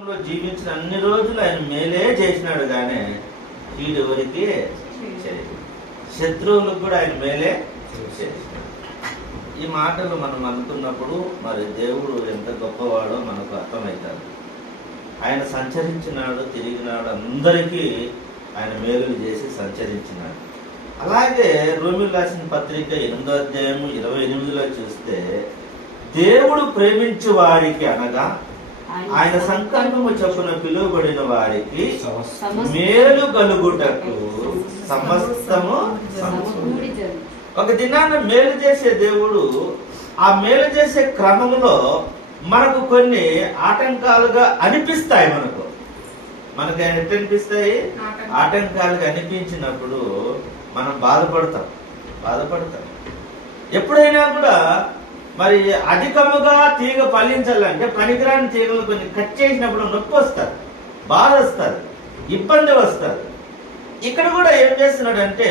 జీవించిన అన్ని రోజులు ఆయన మేలే చేసినాడు కానీ కీడు ఎవరికి చేయలేదు. శత్రువులకు కూడా ఆయన మేలే చేసినాడు. ఈ మాటలు మనం అనుకున్నప్పుడు మరి దేవుడు ఎంత గొప్పవాడో మనకు అర్థమవుతాడు. ఆయన సంచరించినాడు, తిరిగినాడు, అందరికీ ఆయన మేలులు చేసి సంచరించినాడు. అలాగే రోమీయులకు రాసిన పత్రిక 8వ అధ్యాయము 28లో చూస్తే, దేవుడు ప్రేమించు వారికి అనగా ఆయన సంకల్పము చొప్పున పిలువబడిన వారికి మేలు కలుగుటకు సమస్తము ఒక దినాన మేలు చేసే దేవుడు ఆ మేలు చేసే క్రమంలో మనకు కొన్ని ఆటంకాలుగా అనిపిస్తాయి. మనకు ఎట్లా అనిపిస్తాయి? ఆటంకాలుగా అనిపించినప్పుడు మనం బాధపడతాం. ఎప్పుడైనా కూడా మరి అధికముగా తీగ ఫలించాలంటే పనికిరాని తీగలు కొన్ని కట్ చేసినప్పుడు నొప్పి వస్తారు, బాధ వస్తారు, ఇబ్బంది వస్తారు. ఇక్కడ కూడా ఏం చేస్తున్నాడంటే,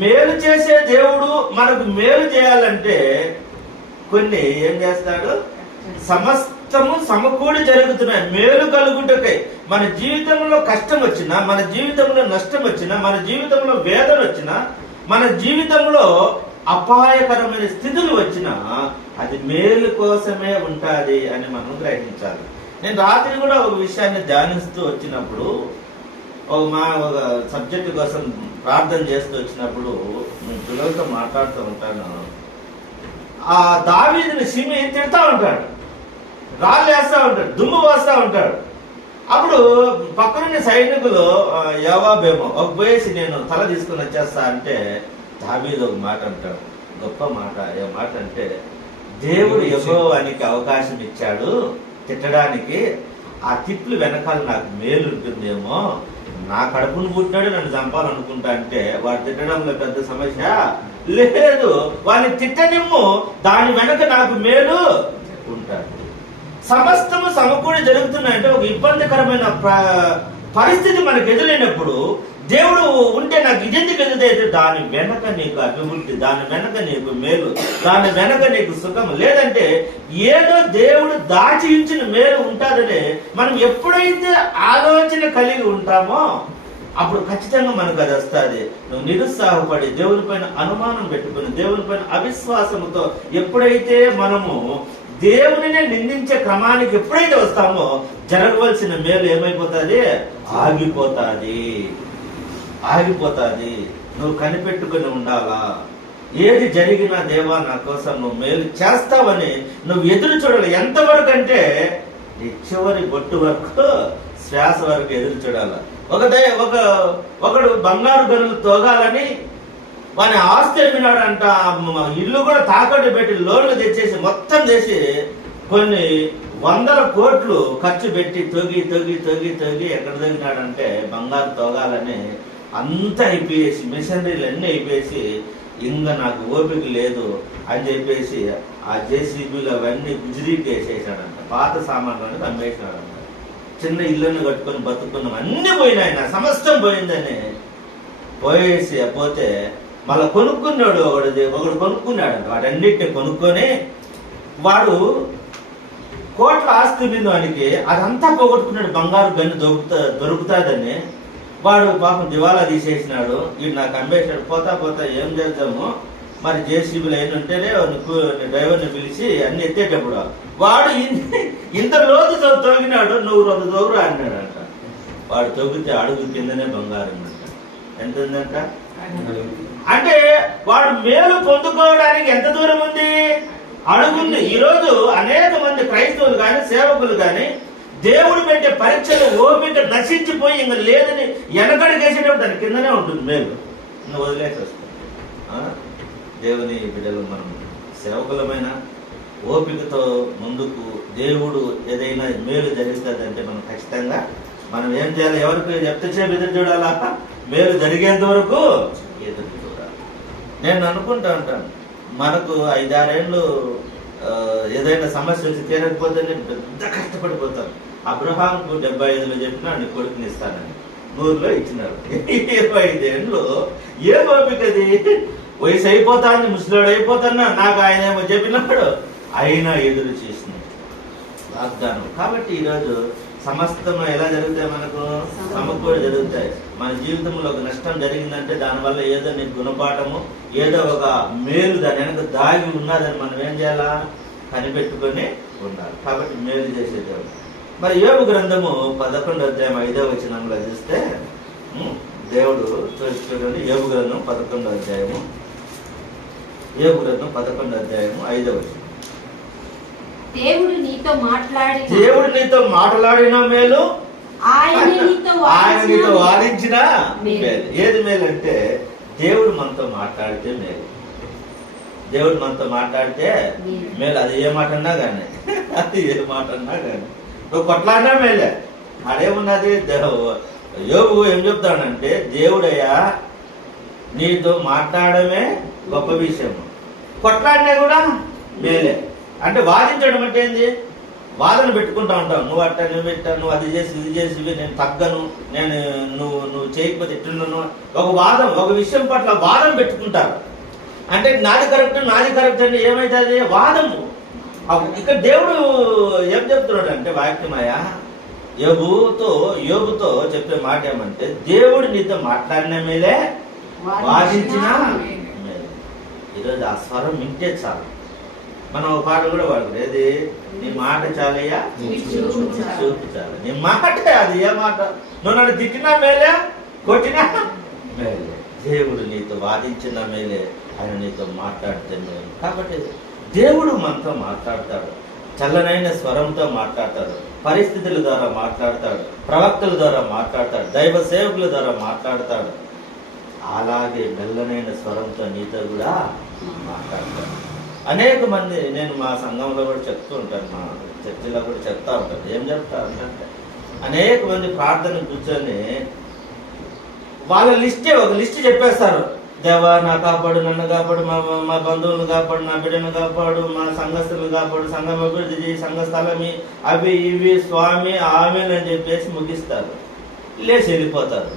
మేలు చేసే దేవుడు మనకు మేలు చేయాలంటే కొన్ని ఏం చేస్తాడు? సమస్తము సమకూడి జరుగుతున్నాయి మేలు కలుగుటకై. మన జీవితంలో కష్టం వచ్చినా, మన జీవితంలో నష్టం వచ్చినా, మన జీవితంలో వేదన వచ్చినా, మన జీవితంలో అపాయకరమైన స్థితులు వచ్చినా అది మేలు కోసమే ఉంటాది అని మనం గ్రహించాలి. నేను రాత్రి కూడా ఒక విషయాన్ని ధ్యానిస్తూ వచ్చినప్పుడు, ఒక సబ్జెక్ట్ కోసం ప్రార్థన చేస్తూ వచ్చినప్పుడు నేను పిల్లలతో మాట్లాడుతూ ఉంటాను. ఆ దావీదుని సిమి తిడతా ఉంటాడు, రాళ్ళు వేస్తా ఉంటాడు, దుమ్ము పోస్తా ఉంటాడు. అప్పుడు పక్కనున్న సైనికులు యోవాబేమో ఒక పోయేసి నేను తల తీసుకుని వచ్చేస్తా అంటే, దావీదు ఒక మాట అంటాడు, గొప్ప మాట. ఏ మాట అంటే, దేవుడు యెహోవానికి అవకాశం ఇచ్చాడు తిట్టడానికి, ఆ తిట్లు వెనకాల నాకు మేలు ఉంటుందేమో, నా కడుపును పుట్టినాడు నన్ను చంపాలనుకుంటా అంటే వాడు తిట్టడంలో పెద్ద సమస్య లేదు, వాడిని తిట్టనిమ్ము, దాని వెనక నాకు మేలు ఉంటాడు. సమస్తము సమకూడి జరుగుతున్నాయంటే ఒక ఇబ్బందికరమైన పరిస్థితి మనకు ఎదురైనప్పుడు దేవుడు ఉంటే నాకు ఇదెందుకు ఎదురైతే దాని వెనక నీకు అభివృద్ధి, దాని వెనక నీకు మేలు, దాని వెనక నీకు సుఖం. లేదంటే ఏదో దేవుడు దాచి ఇచ్చిన మేలు ఉంటాదనే మనం ఎప్పుడైతే ఆలోచన కలిగి ఉంటామో అప్పుడు ఖచ్చితంగా మనకు అది వస్తుంది. నువ్వు నిరుత్సాహపడి దేవుని పైన అనుమానం పెట్టుకుని దేవుని పైన అవిశ్వాసంతో ఎప్పుడైతే మనము దేవునినే నిందించే క్రమానికి ఎప్పుడైతే వస్తామో జరగవలసిన మేలు ఏమైపోతుంది? ఆగిపోతాది. నువ్వు కనిపెట్టుకుని ఉండాలా. ఏది జరిగినా దేవా నా కోసం నువ్వు మేలు చేస్తావని నువ్వు ఎదురు చూడాలి. ఎంతవరకు అంటే ఈ చివరి బొట్టు వరకు, శ్వాస వరకు ఎదురు చూడాలి. ఒకడు బంగారు గనులు తోగాలని వాని ఆస్తి అమ్మినాడంట, ఇల్లు కూడా తాకట్టు పెట్టి లోన్లు తెచ్చేసి మొత్తం చేసి కొన్ని 100 కోట్లు ఖర్చు పెట్టి తొగి ఎక్కడ తొగినాడంటే బంగారు తోగాలని అంతా అయిపోయేసి, మిషనరీలు అన్నీ అయిపోయేసి, ఇంకా నాకు ఓపిక లేదు అని చెప్పేసి ఆ జేసీబీలు అవన్నీ గుజరీకి వేసేసాడంట. పాత సామాన్లు అమ్మేసినాడంట. చిన్న ఇల్లుని కట్టుకొని బతుకున్నాం, అన్ని పోయినాయన, సమస్తం పోయిందని పోతే మళ్ళీ కొనుక్కున్నాడు. ఒకడు కొనుక్కున్నాడంట. వాటన్నిటిని కొనుక్కొని వాడు కోట్ల ఆస్తి ఉంది వానికి, అదంతా పోగొట్టుకున్నాడు. బంగారు గన్ను దొరుకుతాదని వాడు పాపం దివాలా తీసేసినాడు. వీడు నాకు అమ్మేసినాడు. పోతా ఏం చేద్దాము, మరి జేసీబీలు అయిన ఉంటేనే డ్రైవర్ని పిలిచి అన్ని ఎత్తేటప్పుడు వాడు ఇంత లోతు తొగినాడు. నువ్వు 2 దొగురు అన్నాడంట. వాడు తొగితే అడుగు కిందనే బంగారం అంట. ఎంత ఉందంట అంటే వాడు మేలు పొందుకోవడానికి ఎంత దూరం ఉంది? అడుగుంది. ఈరోజు అనేక మంది క్రైస్తవులు కానీ సేవకులు కానీ దేవుడు పెట్టే పరీక్షలు ఓపిక నశించిపోయి ఇంక లేదని వెనకడికేసేటప్పుడు దాని కిందనే ఉంటుంది మేలు. నువ్వు వదిలేసి వస్తావు. దేవుని బిడ్డలు మనం సేవకులమైన ఓపికతో ముందుకు దేవుడు ఏదైనా మేలు జరుగుతుందంటే మనం ఖచ్చితంగా మనం ఏం చేయాలి? ఎవరికి ఎంతసేపు ఎదురు చూడాలా? మేలు జరిగేంత వరకు ఎదురు చూడాలి. నేను అనుకుంటా ఉంటాను, మనకు 5-6 ఏళ్ళు ఏదైనా సమస్య వచ్చి తీరకపోతే నేను పెద్ద కష్టపడిపోతాను. అబ్రహాంకు 75లో చెప్పినా నీ కొడుకుని ఇస్తానని 100లో ఇచ్చినాడు. 25 ఏళ్ళు ఏ ఓపికది? వయసు అయిపోతాను, ముసలాడు అయిపోతున్నా, నాకు ఆయన ఏమో చెప్పినాడు, అయినా ఎదురు చేసిన వాగ్దానం. కాబట్టి ఈరోజు సమస్తము ఎలా జరుగుతాయి? మనకు సమకూడి జరుగుతాయి. మన జీవితంలో ఒక నష్టం జరిగిందంటే దానివల్ల ఏదో నీకు గుణపాఠము, ఏదో ఒక మేలు దాని వెనక దాగి ఉన్నదని మనం ఏం చేయాలా? కనిపెట్టుకొని ఉండాలి. కాబట్టి మేలు చేసేది. మరి యోబు గ్రంథము 11వ అధ్యాయం 5వ వచనంలో చూస్తే దేవుడు చూడండి, యోబు గ్రంథం 11వ అధ్యాయము, యోబు గ్రంథం 11వ అధ్యాయము 5వ వచనం. దేవుడు నీతో మాట్లాడిన మేలు, ఆయన నీతో వాదించిన మేలు. ఏది మేలు అంటే దేవుడు మనతో మాట్లాడితే మేలు. దేవుడు మనతో మాట్లాడితే మేలు. అది ఏ మాట అన్నా కానీ, అది ఏ మాట అన్నా కానీ, నువ్వు కొట్లాడినా మేలే. అదేమున్నది? యోబు ఏం చెప్తాడంటే, దేవుడయ్యా నీతో మాట్లాడమే గొప్ప విషయం, కొట్లాడినా కూడా మేలే. అంటే వాదించడం అంటే ఏంది? వాదన పెట్టుకుంటా ఉంటావు. నువ్వు అట్ట, నువ్వు పెట్టా, నువ్వు అది చేసి ఇది చేసి, నేను తగ్గను, నేను నువ్వు చేయకపోతే ఎట్లున్నాను, ఒక వాదం, ఒక విషయం పట్ల వాదం పెట్టుకుంటారు. అంటే నాది కరెక్ట్ అంటే ఏమైతుంది? వాదము. ఇక్కడ దేవుడు ఏం చెప్తున్నాడు అంటే వాక్యమయ్యా, యోబుతో చెప్పే మాట ఏమంటే, దేవుడు నీతో మాట్లాడిన మేలే, వాదించిన మేలే. ఈరోజు ఆ స్వరం వింటే చాలు. మనం ఒక పాట కూడా వాడుకుంటాం, ఏది? నీ మాట చాలయ్యా, చూపు చాలు. నీ మాట, అది ఏ మాట? నువ్వు నన్ను తిట్టినా మేలే, కొట్టినా మేలే. దేవుడు నీతో వాదించిన మేలే, ఆయన నీతో మాట్లాడితే మేలు. కాబట్టి దేవుడు మనతో మాట్లాడతాడు, చల్లనైన స్వరంతో మాట్లాడతాడు, పరిస్థితుల ద్వారా మాట్లాడతాడు, ప్రవక్తల ద్వారా మాట్లాడతాడు, దైవ సేవకుల ద్వారా మాట్లాడతాడు. అలాగే మెల్లనైన స్వరంతో నీతో కూడా మాట్లాడతాడు. అనేక మంది, నేను మా సంఘంలో కూడా చెప్తూ ఉంటాను, మా చర్చిలో కూడా చెప్తా ఉంటాను. ఏం చెప్తారు అంటే, అనేక మంది ప్రార్థన కూర్చొని వాళ్ళ ఒక లిస్ట్ చెప్పేస్తారు. దేవా నా కాపాడు, నన్ను కాపాడు, మా బంధువులను కాపాడు, నా బిడ్డను కాపాడు, మా సంఘస్థులను కాపాడు, సంఘం అభివృద్ధి చేయి, సంఘ స్థలమి, అవి ఇవి స్వామి ఆమెను అని చెప్పేసి ముగిస్తారు, లేచి వెళ్ళిపోతారు.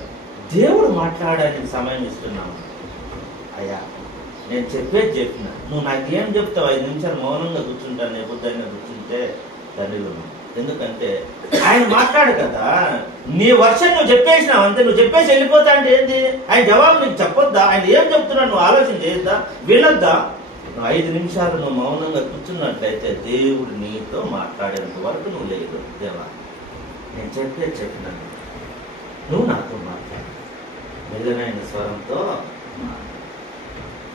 దేవుడు మాట్లాడడానికి సమయం ఇస్తున్నాము. అయ్యా నేను చెప్పిన, నువ్వు నాకేం చెప్తావు? 5 నిమిషాలు మౌనంగా కూర్చుంటాను, ఎప్పుడైనా కూర్చుంటే తండ్రిలో. ఎందుకంటే ఆయన మాట్లాడు కదా, నీ వర్షం నువ్వు చెప్పేసినావు అంతే. నువ్వు చెప్పేసి వెళ్ళిపోతా అంటే ఏంది? ఆయన జవాబు నీకు చెప్పొద్దా? ఆయన ఏం చెప్తున్నాడు నువ్వు ఆలోచన చేయొద్దా? వినొద్దా? 5 నిమిషాలు నువ్వు మౌనంగా కూర్చున్నట్లయితే దేవుడు నీతో మాట్లాడేంత వరకు నువ్వు లేదు. దేవా నేను చెప్పినాను, నువ్వు నాతో మాట్లాడు, మెల్లనైన స్వరంతో.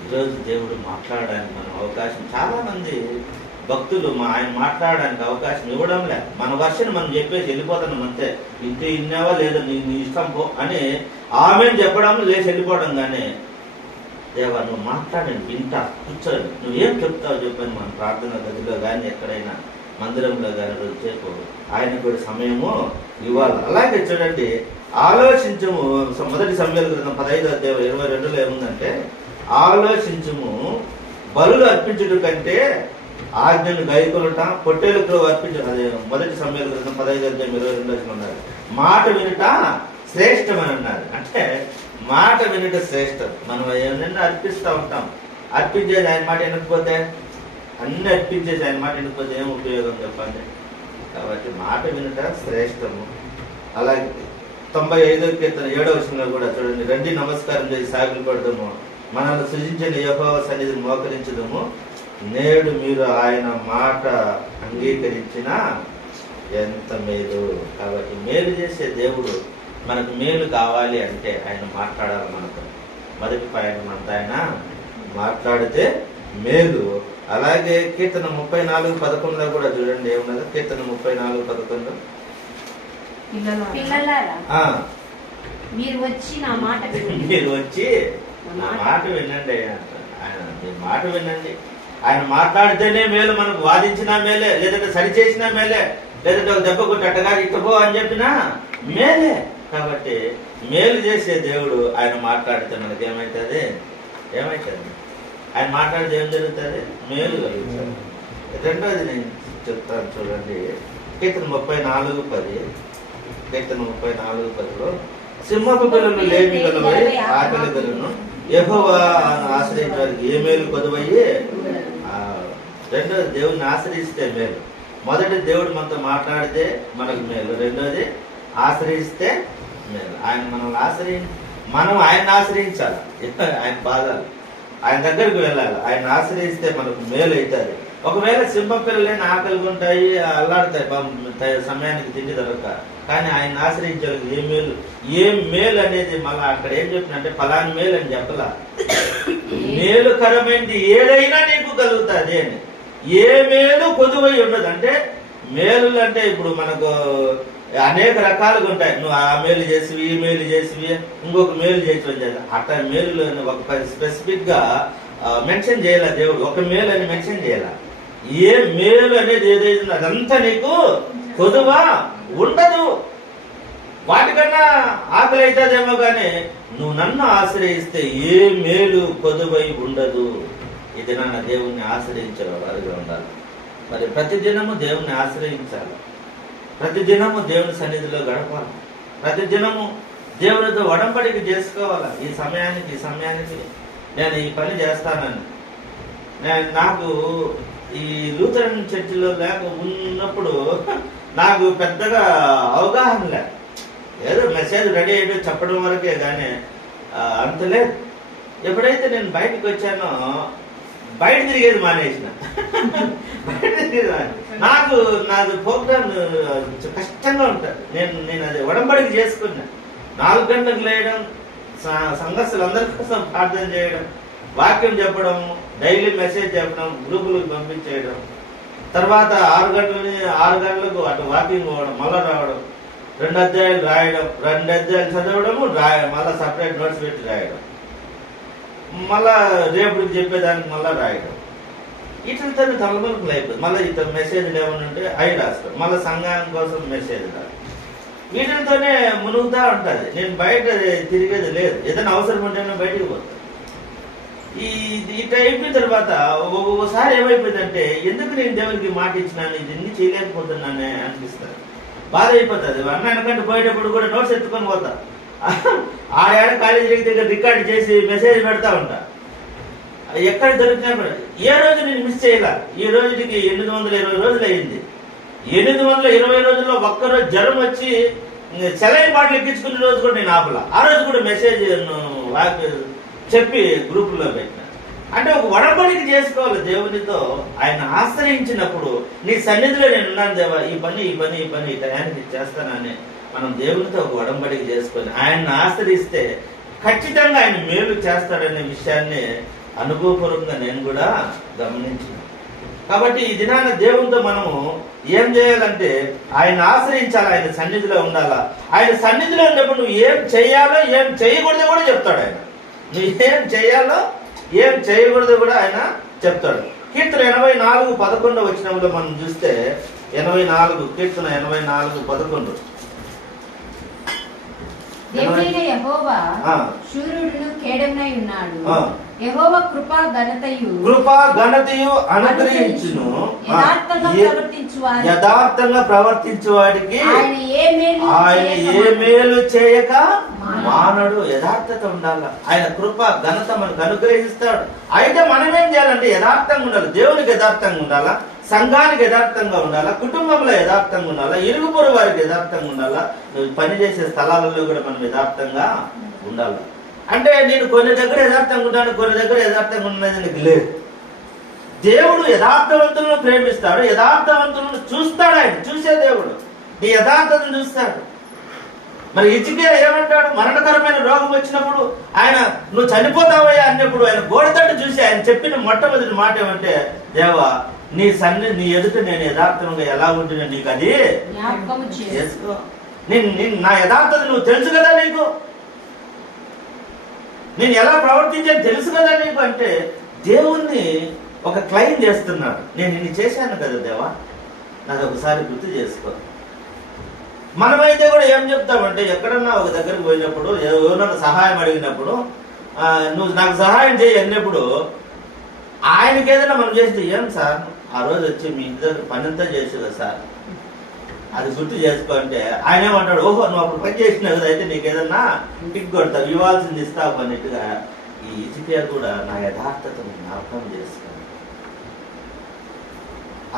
ఈరోజు దేవుడు మాట్లాడడానికి మనం అవకాశం, చాలా మంది భక్తులు ఆయన మాట్లాడడానికి అవకాశం ఇవ్వడంలే. మన వర్షను మనం చెప్పేసి వెళ్ళిపోతున్నాం అంతే. ఇంతే ఇన్నావా లేదా, నీ ఇష్టం పో అని ఆమెను చెప్పడం, లేచి వెళ్ళిపోవడం. కానీ దేవా నువ్వు మాట్లాడండి, వింటా, కూర్చోండి, నువ్వేం చెప్తావు చెప్పని మన ప్రార్థన గదిలో కానీ, ఎక్కడైనా మందిరంలో కానీ వచ్చేపు ఆయన కూడా సమయము ఇవ్వాలి. అలాగే చూడండి, ఆలోచించము. మొదటి సమయాల గ్రంథం 15వ అధ్యాయం 22లో ఏముందంటే, ఆలోచించము, బలులు అర్పించుట కంటే ఆజ్ఞను గైకొనుట, పొట్టేలకు అర్పించడం. అదే మొదటి సమయాల గ్రంథం 15వ అధ్యాయం 22లో ఉన్నారు. మాట వినుట శ్రేష్టమని అన్నారు. అంటే మాట వినుట శ్రేష్టం. మనం ఏమన్నా అర్పిస్తూ ఉంటాం, అర్పించేది ఆయన మాట వినకపోతే, అన్ని అర్పించేసి ఆయన మాట వినకపోతే ఏం ఉపయోగం చెప్పండి? కాబట్టి మాట వినుట శ్రేష్టము. అలాగే 95వ కీర్తన 7వ వచనంలో కూడా చూడండి, రండి నమస్కారం చేసి సాగిలు పడదాము, మనల్ని సృజించిన యెహోవా సన్నిధిని మోకరించడము, నేడు మీరు ఆయన మాట అంగీకరించిన ఎంత మేలు. కాబట్టి మేలు చేసే దేవుడు, మనకు మేలు కావాలి అంటే ఆయన మాట్లాడాలి మనకు. మొదటి పైన అంతా ఆయన మాట్లాడితే మేలు. అలాగే కీర్తన 34:11 కూడా చూడండి ఏమన్నది. కీర్తన 34:11, మీరు వచ్చి నా మాట వినండి. ఆయన మీరు మాట వినండి. ఆయన మాట్లాడితేనే మేలు, మనకు వాదించినా మేలే, లేదంటే సరి చేసినా మేలే, లేదంటే ఒక దెబ్బ కొట్టి అట్టగారు ఇట్టపో అని చెప్పినా మేలే. కాబట్టి మేలు చేసే దేవుడు ఆయన మాట్లాడితే మనకి ఏమవుతుంది? ఆయన మాట్లాడితే ఏం జరుగుతుంది? మేలు కలుగుతుంది. రెండోది నేను చెప్తాను చూడండి, కీర్తన 34:10. కీర్తన 34:10లో, సింహపు పిల్లలు లేమి గలవై ఆకలి గలను, యెహోవా ఆశ్రయించడానికి ఏ మేలు కొదువయ్యి. రెండోది దేవుని ఆశ్రయిస్తే మేలు. మొదటి దేవుడు మనతో మాట్లాడితే మనకు మేలు, రెండోది ఆశ్రయిస్తే మేలు. ఆయన మనల్ని మనం ఆయన్ని ఆశ్రయించాలి, ఆయన పాదాలు, ఆయన దగ్గరికి వెళ్ళాలి. ఆయన ఆశ్రయిస్తే మనకు మేలు అవుతుంది. ఒకవేళ సింహం పిల్లలేని ఆకలిగా ఉంటాయి, అల్లాడుతాయి సమయానికి తిండి దొరక, కానీ ఆయన ఆశ్రయించాలి. ఏం మేలు అనేది మళ్ళీ అక్కడ ఏం చెప్పినంటే ఫలాని మేలు అని చెప్పలా, మేలుకరమైంది ఏదైనా నీకు కలుగుతుంది అని. ఏ మేలు కొదువై ఉండదు. అంటే మేలు అంటే ఇప్పుడు మనకు అనేక రకాలుగా ఉంటాయి. నువ్వు ఆ మేలు చేసివి, ఈ మేలు చేసివి, ఇంకొక మేలు చేసి అట్లా మేలు ఒక స్పెసిఫిక్ గా మెన్షన్ చేయాల దేవుడు. ఒక మేలు అని మెన్షన్ చేయాల. ఏ మేలు అనేది ఏదైతే అదంతా నీకు కొదువా ఉండదు. వాటికన్నా ఆకలి అవుతుందేమో కానీ నువ్వు నన్ను ఆశ్రయిస్తే ఏ మేలు కొదువై ఉండదు. ఇది నాన్న దేవుణ్ణి ఆశ్రయించే వారిగా ఉండాలి. మరి ప్రతిదినము దేవుణ్ణి ఆశ్రయించాలి, ప్రతిదినము దేవుని సన్నిధిలో గడపాలి, ప్రతిదినము దేవునితో ఒడంబడిక చేసుకోవాలి. ఈ సమయానికి నేను ఈ పని చేస్తానని. నాకు ఈ లూథరన్ చర్చిలో ఉన్నప్పుడు నాకు పెద్దగా అవగాహన లేదు. ఏదో మెసేజ్ రెడీ అయిపోయి చెప్పడం వరకే కానీ అంత లేదు. ఎప్పుడైతే నేను బయటకు వచ్చానో బయట తిరిగేది మానేసిన. నాది ప్రోగ్రామ్ కష్టంగా ఉంటుంది. నేను అది ఒడంబడిక చేసుకున్నా. 4 గంటలకు లేయడం, సంఘస్థులందరి కోసం ప్రార్థన చేయడం, వాక్యం చెప్పడం, డైలీ మెసేజ్ చెప్పడం, గ్రూపులకు పంపించేయడం, తర్వాత 6 గంటలకు అటు వాకింగ్ పోవడం, మళ్ళా రావడం, 2 అధ్యాయాలు రాయడం, 2 అధ్యాయాలు చదవడము, మళ్ళీ సపరేట్ నోట్స్ పెట్టి రాయడం, మళ్ళా రేపటికి చెప్పేదానికి మళ్ళా రాయడం. ఇట్లతో తలమలుపులు అయిపోతుంది. మళ్ళీ ఇతర మెసేజ్లు ఏమైనా ఉంటే అవి రాస్తాం, మళ్ళీ సంఘం కోసం మెసేజ్ రాదు. వీటితోనే మునుగుతా ఉంటుంది. నేను బయట తిరిగేది లేదు. ఏదైనా అవసరం ఉంటేనే బయటికి పోతాను. ఇట్లా అయిపోయిన తర్వాత ఒక్కొక్కసారి ఏమైపోయిందంటే ఎందుకు నేను దేవునికి మాట ఇచ్చినాను, ఇది ఎన్ని చేయలేకపోతున్నానే అనిపిస్తుంది, బాధ అయిపోతుంది. అన్నకంటే పోయేటప్పుడు కూడా నోట్స్ ఎత్తుకొని పోతా. ఆడ కాలేజీ దగ్గర రికార్డు చేసి మెసేజ్ పెడతా ఉంటా. ఎక్కడ దొరికినా కూడా ఏ రోజు నేను మిస్ చేయాల. ఈ రోజుకి 820 రోజులు అయింది. 820 రోజుల్లో ఒక్కరోజు జ్వరం వచ్చి సెలైన్ బాటిల్ ఎక్కించుకునే రోజు కూడా నేను ఆపలా. ఆ రోజు కూడా మెసేజ్ చెప్పి గ్రూపుల్లో పెట్టిన. అంటే ఒక ఒడంబడిక చేసుకోవాలి దేవునితో. ఆయన ఆశ్రయించినప్పుడు నీ సన్నిధిలో నేను ఉన్నాను దేవా, ఈ పని ఈ టయానికి చేస్తానని మనం దేవునితో ఒక ఒడంబడిక చేసుకొని ఆయన్ని ఆశ్రయిస్తే ఖచ్చితంగా ఆయన మేలు చేస్తాడనే విషయాన్ని అనుభవపూర్వకంగా నేను కూడా గమనించాను. కాబట్టి ఈ దినాన దేవునితో మనము ఏం చేయాలంటే ఆయన ఆశ్రయించాలి, ఆయన సన్నిధిలో ఉండాలా. ఆయన సన్నిధిలో ఉన్నప్పుడు నువ్వు ఏం చేయాలో ఏం చేయకూడదో కూడా చెప్తాడు ఆయన. నువ్వు ఏం చేయాలో ఏం చేయకూడదు కూడా ఆయన చెప్తాడు. కీర్తన 84:11 వచనంలో మనం చూస్తే 84 కీర్తన 84:11 దేవుడైన యెహోవా శూరుడును కేడమునై ఉన్నాడు. యెహోవా కృపా ఘనతయు అనుగ్రహించును. యథార్థంగా ప్రవర్తించు వాడికి ఆయన ఏ మేలు చేయక మానడు. యథార్థత ఉండాల. ఆయన కృప ఘనత మనకు అనుగ్రహిస్తాడు. అయితే మనం ఏం చేయాలంటే యథార్థంగా ఉండాలి. దేవునికి యథార్థంగా ఉండాలా, సంఘానికి యథార్థంగా ఉండాలా, కుటుంబంలో యథార్థంగా ఉండాలా, ఇరుగు పొరుగు వారికి యథార్థంగా ఉండాలా, పనిచేసే స్థలాలలో కూడా మనం యథార్థంగా ఉండాలి. అంటే నేను కొన్ని దగ్గర యథార్థంగా ఉంటాను, కొన్ని దగ్గర యథార్థంగా ఉన్నది లేదు. దేవుడు యథార్థవంతులను ప్రేమిస్తాడు, యథార్థవంతులను చూస్తాడు. ఆయన చూసే దేవుడు నీ యథార్థతను చూస్తాడు. మరి హిజ్కియా ఏమంటాడు? మరణకరమైన రోగం వచ్చినప్పుడు ఆయన నువ్వు చనిపోతావయ్యా అన్నప్పుడు ఆయన గోడతట్టు చూసి ఆయన చెప్పిన మొట్టమొదటి మాట ఏమంటే, దేవా నీ ఎదుట నేను యథార్థంగా ఎలా ఉంటున్నా నీకు అది చేసుకో. నా యథార్థత నువ్వు తెలుసు కదా, నీకు నేను ఎలా ప్రవర్తించాను తెలుసు కదా నీకు. అంటే దేవుణ్ణి ఒక క్లెయిమ్ చేస్తున్నాడు. నేను ఇన్ని చేశాను కదా దేవా, నాది ఒకసారి గుర్తు చేసుకో. మనమైతే కూడా ఏం చెప్తామంటే ఎక్కడన్నా ఒక దగ్గరికి పోయినప్పుడు ఎవరన్నా సహాయం అడిగినప్పుడు నువ్వు నాకు సహాయం చేయి అన్నప్పుడు ఆయనకి ఏదైనా మనం చేస్తే, ఏం సార్ ఆ రోజు వచ్చి మీ ఇంటి దగ్గర పని అంతా చేసేదా సార్, అది గుర్తు చేసుకో అంటే ఆయన ఏమంటాడు, ఓహో నువ్వు అప్పుడు పని చేసినావు కదా, అయితే నీకు ఏదన్నా టిక్ కొడతావు, ఇవ్వాల్సింది ఇస్తావు అన్నట్టుగా ఈ హిజ్కియా కూడా నా యథార్థతను జ్ఞాపకం చేసుకో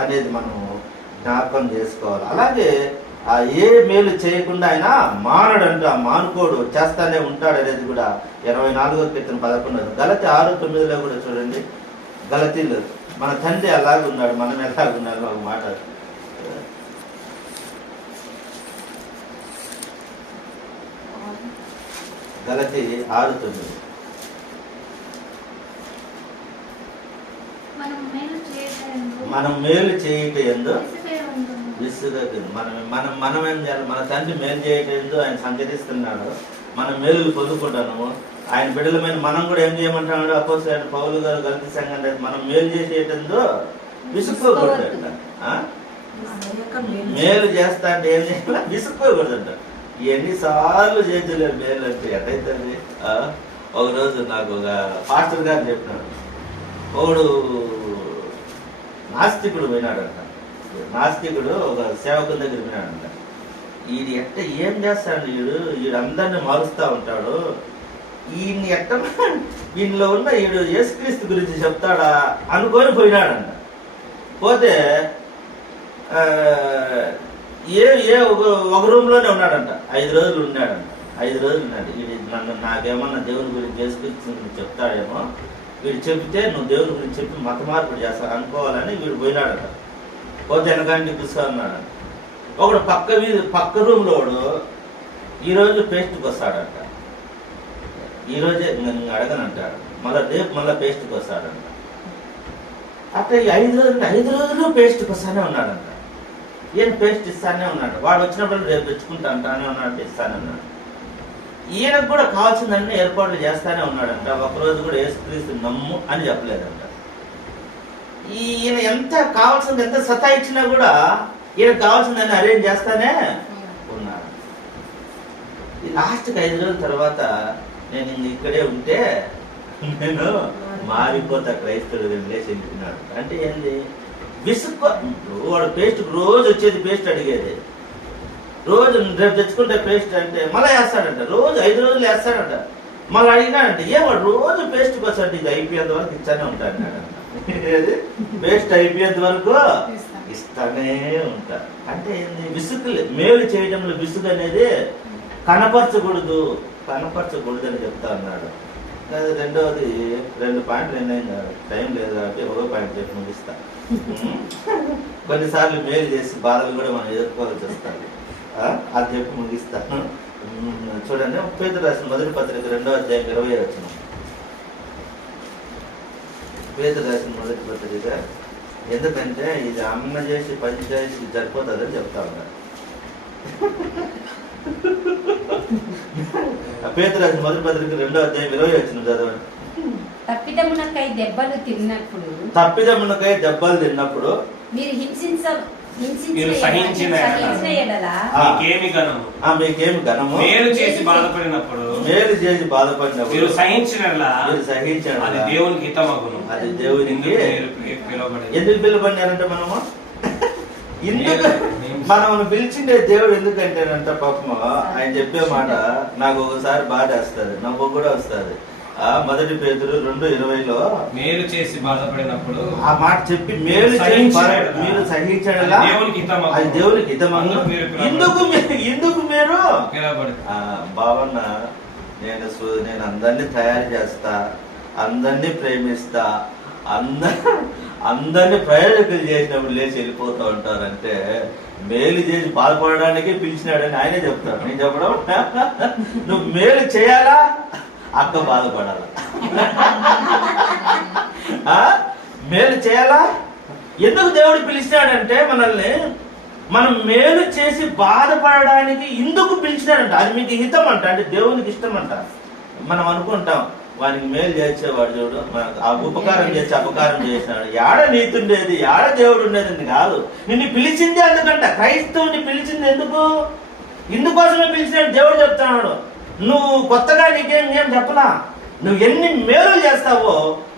అనేది మనం జ్ఞాపకం చేసుకోవాలి. అలాగే ఆ ఏ మేలు చేయకుండా ఆయన మానడంట, మానుకోడు, చేస్తానే ఉంటాడు అనేది కూడా 24వ కీర్తన 11. గలతీ 6:9 కూడా చూడండి. గలతీలు మన తండ్రి అలాగే ఉన్నాడు, మనం ఎలాగున్నాడు ఒక మాట. గలతీ 6:9. మనం మేలు చేయట ఎందు విసుగదు. మనం ఏం చేయాలి? మన తండ్రి మేలు చేయటం ఎందు ఆయన సంచరిస్తున్నాడు, మనం మేలు పొందుకుంటాము. ఆయన బిడ్డలమైన మనం కూడా ఏం చేయమంటున్నాడు అపోస్తలుడైన పౌలు గారు గలతీ సంఘం, మనం మేలు చేసేటందు విసుక్కోకూడదంట. మేలు చేస్తా అంటే ఏం చేయాలి? విసుక్కోకూడదంట. ఎన్నిసార్లు చేతులేరు మేలు అంటే ఎట్టయితే. ఒకరోజు నాకు ఒక పాస్టర్ గారు చెప్పినాడు, ఒకడు నాస్తికుడు పోయినాడంట. నాస్తికుడు ఒక సేవకుల దగ్గర పోయినాడంట. ఈడు ఎట్ట ఏం చేస్తాడు, ఈడు అందరిని మారుస్తూ ఉంటాడు, ఈయన్ని ఎట్ట ఈయనలో ఉన్న ఈడు యేసుక్రీస్తు గురించి చెప్తాడా అనుకొని పోయినాడంట. పోతే ఒక రూమ్లోనే ఉన్నాడంట. 5 రోజులు ఉన్నాడంట. 5 రోజులు ఉన్నాడు. వీడు నాకేమన్నా దేవుని గురించి యేసుక్రీస్తు చెప్తాడేమో, వీడు చెప్తే నువ్వు దేవుని గురించి చెప్పి మత మార్పుడు చేస్తాను అనుకోవాలని వీడు పోయినాడట. పోతే వెనకంటి కూర్చోన్నాడంట. ఒకడు పక్క రూమ్లో ఈరోజు పేస్ట్కి వస్తాడంట. ఈరోజే నేను అడగనంటాడు, మళ్ళీ పేస్ట్కి వస్తాడంట. అట్లా 5 రోజులు పేస్ట్కి వస్తానే ఉన్నాడంట. ఈయన పేస్ట్ ఇస్తానే ఉన్నాడు. వాడు వచ్చినప్పుడు రేపు తెచ్చుకుంటా అంటానే ఉన్నాడు, ఇస్తానే ఉన్నాడు. ఈయనకు కూడా కావాల్సిందన్నీ ఏర్పాట్లు చేస్తానే ఉన్నాడంట. ఒకరోజు కూడా యేసుక్రీస్తు నమ్ము అని చెప్పలేదంట. ఈయన ఎంత కావాల్సింది, ఎంత సతాయించినా కూడా ఈయనకు కావాల్సిందని అరేంజ్ చేస్తానే ఉన్నాడు. ఈ లాస్ట్కి 5 రోజుల తర్వాత నేను ఇక్కడే ఉంటే నేను మారిపోతా క్రైస్తవుడు లేచి వెళ్ళిపోయినాడు. అంటే ఏంది? విసుక్కు. వాడు పేస్ట్ రోజు వచ్చేది, పేస్ట్ అడిగేది రోజు, రేపు తెచ్చుకుంటే పేస్ట్ అంటే మళ్ళీ వేస్తాడంట. రోజు 5 రోజులు వేస్తాడంట. మళ్ళీ అడిగినాడంటే వాడు రోజు పేస్ట్కి వస్తాడు, ఇది అయిపోయేంత వరకు ఇస్తానే ఉంటాడు. పేస్ట్ అయిపోయేంత వరకు ఇస్తానే ఉంటాడు. అంటే ఏంది? విసుగులే. మేలు చేయడంలో విసుగు అనేది కనపరచకూడదు అని చెప్తా అన్నాడు. రెండవది 2 పాయింట్లు ఎన్నైనా టైం లేదు కాబట్టి 1వ పాయింట్ చెప్పి ముగిస్తా. కొన్నిసార్లు మేలు చేసి బాధలు కూడా మనం ఎదుర్కోవాల్సి వస్తుంది. అది చెప్పి ముగిస్తాను. చూడండి, పేతురు రాసిన మొదటి పత్రిక 2వ అధ్యాయం 20 వచనం. పేతురు రాసిన మొదటి పత్రిక. ఎందుకంటే ఇది అమ్మ చేసి పని చేసి సరిపోతుందని చెప్తా ఉన్నారు. పేతురు రాసిన మొదటి పత్రిక 2వ అధ్యాయం 20 వచనం చదవండి. తప్పిదమునకై దెబ్బలు తిన్నప్పుడు మీరు సహించిన ఎడల మీకేమి ఘనము, మేలు చేసి బాధపడినప్పుడు మీరు సహించిన అది దేవునికి హితమగును. అది దేవునికి ఎందుకు పిలువబడినారంటే మనం పిలిచిండే దేవుడు ఎందుకంటేనంట పాపము ఆయన చెప్పే మాట నాకు ఒకసారి బాధ వేస్తుంది, నవ్వు కూడా వస్తుంది. మొదటి పేతురు 2:20 మేలు చేసి బాధపడినప్పుడు ఆ మాట చెప్పి మేలు మీరు సహించడలా అది దేవునికి హితమగు. ఎందుకు మీరు భావన నేను అందరినీ తయారు చేస్తా, అందరినీ ప్రేమిస్తా, అందరినీ ప్రయోజకులు చేసినప్పుడు లేచి వెళ్ళిపోతూ ఉంటారంటే మేలు చేసి బాధపడడానికి పిలిచినాడని ఆయనే చెప్తాడు. నేను చెప్పడం నువ్వు మేలు చేయాలా, అక్క బాధపడాలా? మేలు చేయాలా? ఎందుకు దేవుడు పిలిచినాడంటే మనల్ని మనం మేలు చేసి బాధపడడానికి ఎందుకు పిలిచినాడంట. అది మీకు హితం అంట, అంటే దేవునికి ఇష్టం అంట. మనం అనుకుంటాం వానికి మేలు చేసేవాడు చూడు, మనకు ఆ ఉపకారం చేసి అపకారం చేసినాడు, యాడ నీతుండేది, యాడ దేవుడు ఉండేది కాదు. నిన్ను పిలిచింది అందుకంట. క్రైస్తవుని పిలిచింది ఇందుకోసమే పిలిచినాడు దేవుడు చెప్తున్నాడు. నువ్వు కొత్తగా నీకేం చెప్పనా, నువ్వు ఎన్ని మేలు చేస్తావో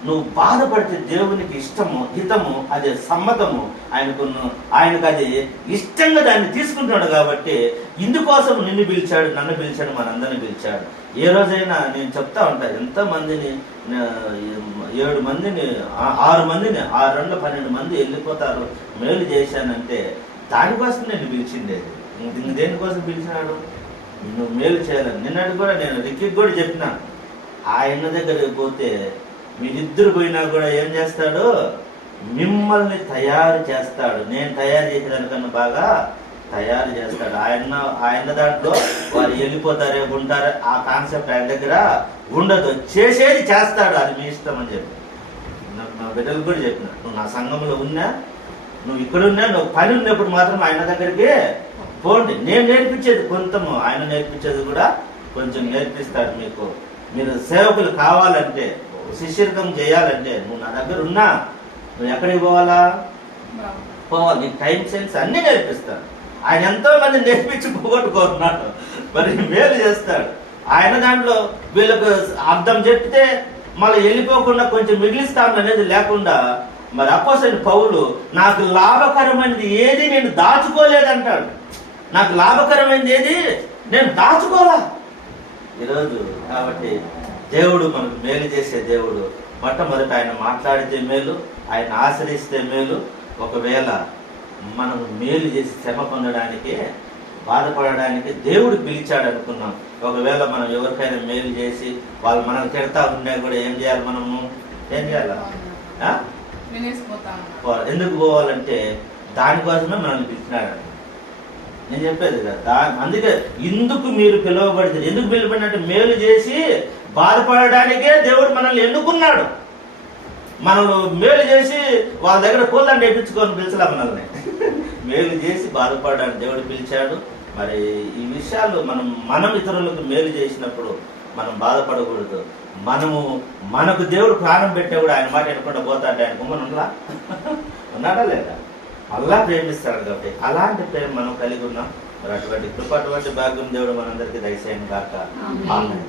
నువ్వు బాధపడితే దేవునికి ఇష్టము, హితము, అది సమ్మతము. ఆయనకు అది ఇష్టంగా దాన్ని తీసుకుంటున్నాడు. కాబట్టి ఇందుకోసం నిన్ను పిలిచాడు, నన్ను పిలిచాడు, మనందరిని పిలిచాడు. ఏ రోజైనా నేను చెప్తా ఉంటా, ఎంతమందిని 7 మందిని 6 మందిని 6 2 12 మంది వెళ్ళిపోతారు మేలు చేశానంటే దానికోసం నేను పిలిచిండేది. ఇంక దేనికోసం పిలిచినాడు? నువ్వు మేలు చేయాలని. నిన్నటి కూడా నేను రిక్కి కూడా చెప్పిన, ఆయన దగ్గరికి పోతే మీరిద్దరు పోయినా కూడా ఏం చేస్తాడు? మిమ్మల్ని తయారు చేస్తాడు. నేను తయారు చేసేదానికన్నా బాగా తయారు చేస్తాడు. ఆయన దాంట్లో వారు వెళ్ళిపోతారే ఉంటారే ఆ కాన్సెప్ట్ ఆయన దగ్గర ఉండదు. చేసేది చేస్తాడు, అది మీ ఇష్టం అని చెప్పి నా బిడ్డలు కూడా చెప్పిన. నువ్వు నా సంఘంలో ఉన్నా, నువ్వు ఇక్కడ ఉన్నా, నువ్వు పని ఉన్నప్పుడు మాత్రం ఆయన దగ్గరికి పోండి. నేను నేర్పించేది కొంతము, ఆయన నేర్పించేది కూడా కొంచెం నేర్పిస్తాడు మీకు. మీరు సేవకులు కావాలంటే, శిష్యర్గం చేయాలంటే నువ్వు నా దగ్గర ఉన్నా, నువ్వు ఎక్కడికి పోవాలా? పోవాలి. నీకు టైం సెన్స్ అన్నీ నేర్పిస్తాడు. ఆయన ఎంతో మంది నేర్పించి పోగొట్టుకోరున్నాడు, మరి మేలు చేస్తాడు. ఆయన దాంట్లో వీళ్ళకు అర్థం చెప్తే మళ్ళీ వెళ్ళిపోకుండా కొంచెం మిగిలిస్తాం అనేది లేకుండా, మరి అపోస్తలుడైన పౌలు నాకు లాభకరమైనది ఏది నేను దాచుకోలేదంటాడు. నాకు లాభకరమైనది ఏది నేను దాచుకోలా ఈరోజు. కాబట్టి దేవుడు మనకు మేలు చేసే దేవుడు. మొట్టమొదట ఆయన మాట్లాడితే మేలు, ఆయన ఆశ్రయిస్తే మేలు. ఒకవేళ మనం మేలు చేసి శ్రమ పొందడానికి, బాధపడడానికి దేవుడు పిలిచాడు అనుకున్నాం. ఒకవేళ మనం ఎవరికైనా మేలు చేసి వాళ్ళు మనం తిడతా ఉన్నా కూడా ఏం చేయాలి? మనము ఏం చేయాలి? ఎందుకు పోవాలంటే దానికోసమే మనల్ని పిలిచినాడు. నేను చెప్పేది కదా, అందుకే ఇందుకు మీరు పిలువబడింది. ఎందుకు పిలువబడినంటే మేలు చేసి బాధపడడానికే దేవుడు మనల్ని ఎన్నుకున్నాడు. మనల్ని మేలు చేసి వాళ్ళ దగ్గర కోళ్ళని వేయించుకొని పిలిచలే మనల్ని. మేలు చేసి బాధపడడానికి దేవుడు పిలిచాడు. మరి ఈ విషయాలు మనం ఇతరులకు మేలు చేసినప్పుడు మనం బాధపడకూడదు. మనకు దేవుడు ప్రాణం పెట్టేవాడు ఆయన మాట వినకుండా పోతాంటే ఆయన కుమ్మని ఉన్నాడా లేదా? అలా ప్రేమిస్తాడు. కాబట్టి అలాంటి ప్రేమ మనం కలిగి ఉన్నాం. మరి అటువంటి కృప, అటువంటి భాగ్యం దేవుడు మనందరికీ దయచేయను గాక. ఆమేన్.